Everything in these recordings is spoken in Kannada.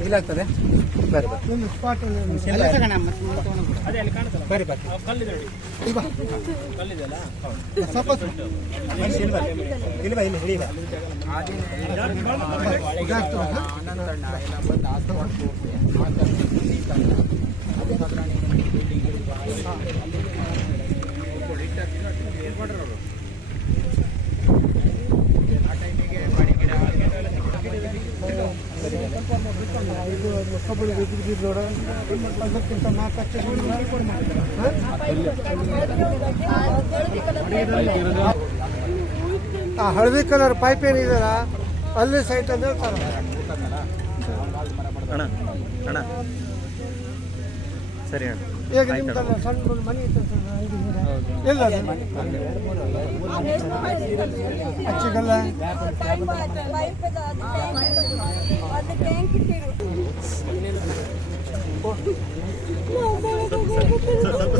ಇಲ್ಲ ಆಗ್ತದೆ ಬರ್ರಿ ಬರ್ರಿ ಒಂದು ಸ್ಪಾಟ್ ಬರ್ರಿ ಬರ್ರಿ ಇಲ್ಲಿ ಬಾ. ಇಲ್ಲಿ ಬಾ ಇಲ್ಲಿ ಇಲ್ಲಿ ನೋಡ ಅದಕ್ಕಿಂತ ನಾಲ್ಕು ಆ ಹಳದಿ ಕಲರ್ ಪೈಪ್ ಏನಿದಾರ ಅಲ್ಲಿ ಸೈಟ್ ಅಂತ ಹೇಳ್ತಾರೆ ಅಣ್ಣ ಅಣ್ಣ ಸರಿ ಈಗ ನಿಮ್ಮ ತರ ಸಣ್ಣ ಮನೆ ಇತ್ತು ಇದು ಇದೆ. ಎಲ್ಲ ಅದು? ಅಚ್ಚಿಗಲ್ಲ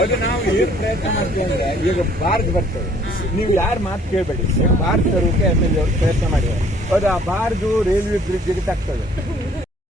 ಅದು ನಾವು ಏನು ಪ್ರಯತ್ನ ಮಾಡ್ತೀವಿ ಅಂದ್ರೆ, ಈಗ ಬಾರ್ದು ಬರ್ತದೆ. ನೀವು ಯಾರು ಮಾತು ಕೇಳಬೇಡಿ. ಬಾರ್ದು ತರೋಕೆ ಎಂ ಎಲ್ ಎ ಅವರು ಪ್ರಯತ್ನ ಮಾಡಿದ್ದಾರೆ. ಅದು ಆ ಬಾರ್ದು ರೈಲ್ವೆ ಬ್ರಿಡ್ಜ್ಗೆ ತಗ್ತದೆ.